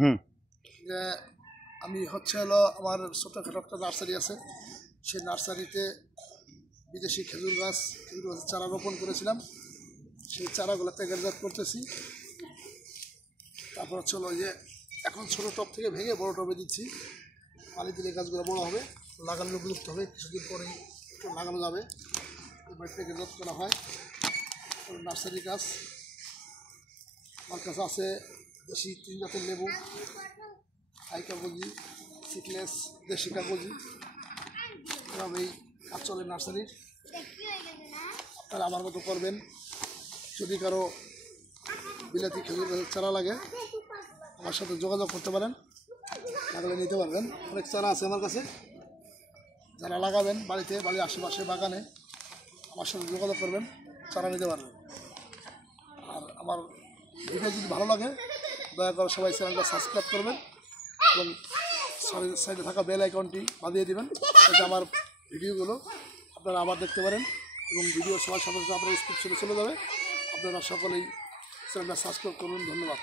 হুম। যে আমি হলো আমার ছোটোখাটো একটা নার্সারি আছে, সেই নার্সারিতে বিদেশি খেজুর গাছের চারা রোপণ করেছিলাম। সেই চারাগুলো প্যাকেটজাত করতেছি। তারপর হলো যে এখন ছোটো টব থেকে ভেঙে বড় টবে দিচ্ছি। পানি দিলে গাছগুলো বড়ো হবে, লাগানো উপযুক্ত হবে, কিছুদিন পরেই একটু লাগানো যাবে। এবার প্যাকেটজাত করা হয়। নার্সারি গাছ আমার কাছে আছে দেশি 3 জাতের লেবু, হাই কাগজি, সিকলেস, দেশি কাগজি। এভাবেই কাজ চলে নার্সারির। আপনারা আমার মতো করবেন। যদি কারো বিলাতি খেজুর গাছের চারা লাগে আমার সাথে যোগাযোগ করতে পারেন, লাগালে নিতে পারবেন। অনেক চারা আছে আমার কাছে, যারা লাগাবেন বাড়িতে, বাড়ির আশেপাশে বাগানে আমার সাথে যোগাযোগ করবেন, চারা নিতে পারবেন। আর আমার ভিডিও যদি ভালো লাগে দয়া করে সবাই চ্যানেলটা সাবস্ক্রাইব করবেন এবং সাইডে থাকা বেল আইকনটি বাজিয়ে দেবেন, যাতে আমার ভিডিওগুলো আপনারা আবার দেখতে পারেন এবং ভিডিও সবার সাথে আপনার স্ক্রিপ্ট চলে যাবে। আপনারা সকলেই চ্যানেলটা সাবস্ক্রাইব করুন। ধন্যবাদ।